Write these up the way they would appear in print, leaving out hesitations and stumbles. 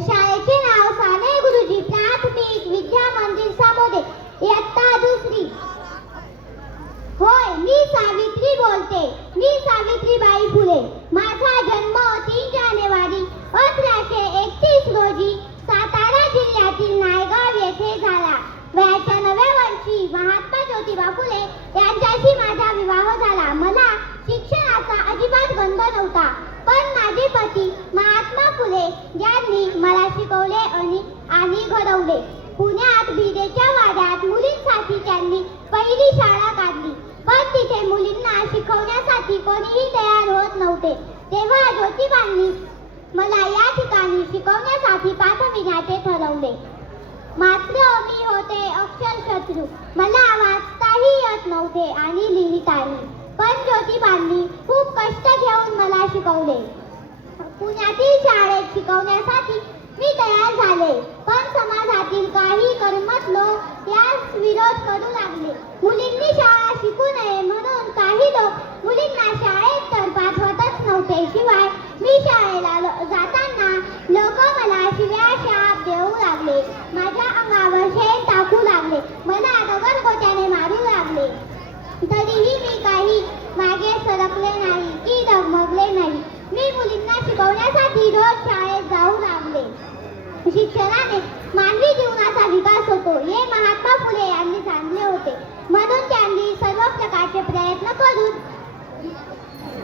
शाळेचे नाव साने गुरुजी प्राथमिक विद्या मंदिर सामोदे, इयत्ता दुसरी. होय, मी सावित्री बोलते. मी सावित्रीबाई फुले. माझा जन्म 3 जानेवारी 1831 रोजी सातारा जिल्ह्यातील नायगाव येथे झाला. वयाच्या 9व्या वर्षी महात्मा ज्योतिबा फुले यांच्याशी माझा विवाह झाला. मला शिक्षणाचा अजिबात गंध नव्हता, पण माझे पती महात्मा फुले यांनी मला शिकवले आणि घडवले. पुण्यात भिडेच्या वाड्यात मुलींसाठी त्यांनी पहिली शाळा काढली, पण तिथे मुलींना शिकवण्यासाठी कोणीही तयार होत नव्हते. तेव्हा ज्योतिबांनी मला या ठिकाणी शिकवण्यासाठी पाठविण्याचे ठरवले. मात्र मी होते अक्षरशत्रू. मला वाचताही येत नव्हते आणि लिहिताही. पण ज्योतिबांनी खूप कष्ट घेऊन मला शिकवले. पुण्यातील शाळेत शिकवण्यासाठी मी तयार झाले, पण समाजातील काही कर्मठ लोक यास विरोध करू लागले. मुलींनी शाळा शिकू नये म्हणून काही लोक मुलींना शाळेत तर पाठवतच नव्हते. शिवाय मी शाळेला जाताना लोक मला शिव्या शाप देऊ लागले. माझ्या अंगावर शेण टाकू लागले. मला दगडगोट्याने मारू लागले. तरीही मी काही मागे सरकले नाही की डगमगले नाही. मी मुलींना शिकवण्यासाठी रोज शाळेत जाऊ लागले. शिक्षणाने मानवी जीवनाचा विकास होतो हे महात्मा फुले यांनी सांगितले होते. म्हणून त्यांनी सर्व प्रकारचे प्रयत्न करून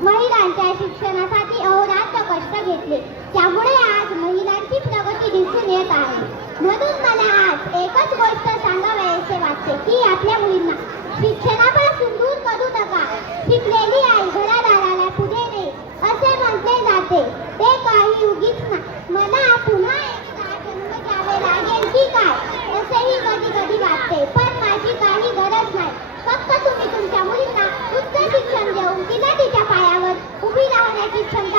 महिलांच्या शिक्षणासाठी अहोरात्र कष्ट घेतले. त्यामुळे आज महिलांची प्रगती दिसून येत आहे. म्हणून मला आज एकच गोष्ट सांगावीशी वाटते की आपल्या मुलींना शिक्षणापासून दूर करू नका. शिकलेली आई घरादाराला पुढे ने असे म्हटले जाते, ते काही उगीच नाही. मला पुन्हा एकदा जन्म घ्यावे लागेल की काय असेही कधी कधी वाटते, पण माझी काही गरज नाही. फक्त तुम्ही तुमच्या मुलींना उच्च शिक्षण देऊन तिला तिच्या पायावर उभी राहण्याची क्षमता